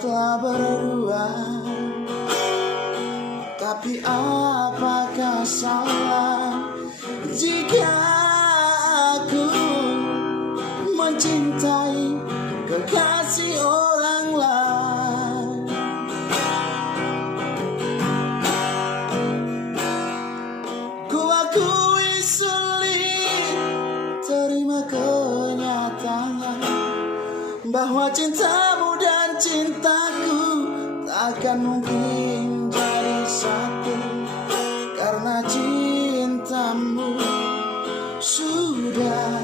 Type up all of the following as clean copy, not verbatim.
telah berdua. Tapi apakah salah jika aku mencintai kekasih orang lain? Ku akui sulit terima kenyataan bahwa cintamu dan cintaku takkan mungkin jadi satu, karena cintamu sudah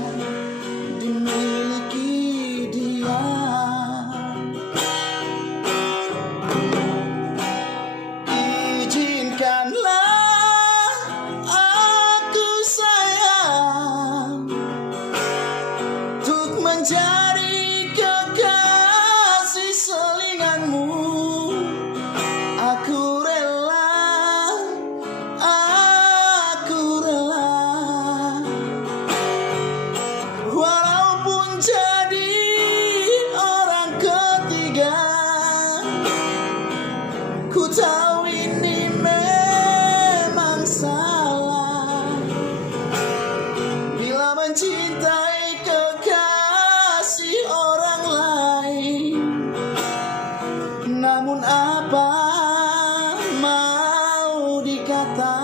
dimiliki dia. Izinkanlah aku sayang untuk menjadi kekasih selinganmu. Aku rela walaupun jadi orang ketiga. Ku tahu ini memang salah bila mencintai kekasih orang lain. Namun apa mau dikata,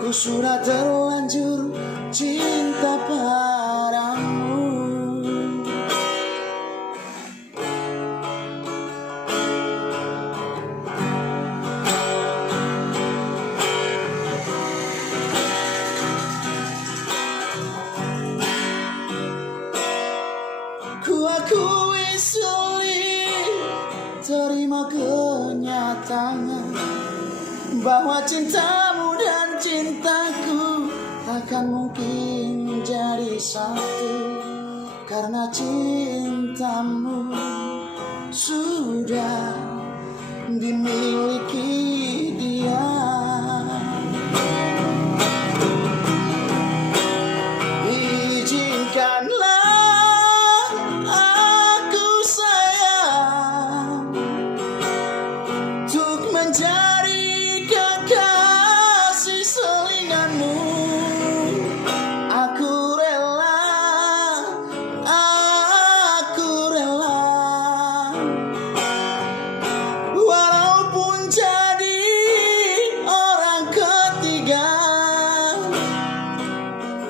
ku sudah terlanjur cinta padamu. Ku akui sulit terima kenyataan bahwa cintamu dan cintaku takkan mungkin jadi satu, karena cintamu sudah dimiliki dia. Izinkanlah aku sayang untuk menjadi kekasih selinganmu. Aku rela walaupun jadi orang ketiga.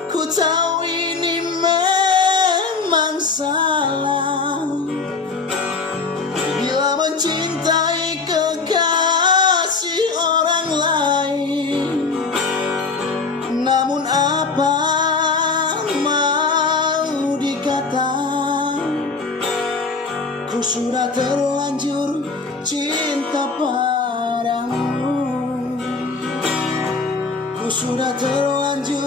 Ku tahu ini memang salah bila mencintai kekasih orang lain. Namun apa mau dikata, ku sudah terlanjur cinta padamu. Ku sudah terlanjur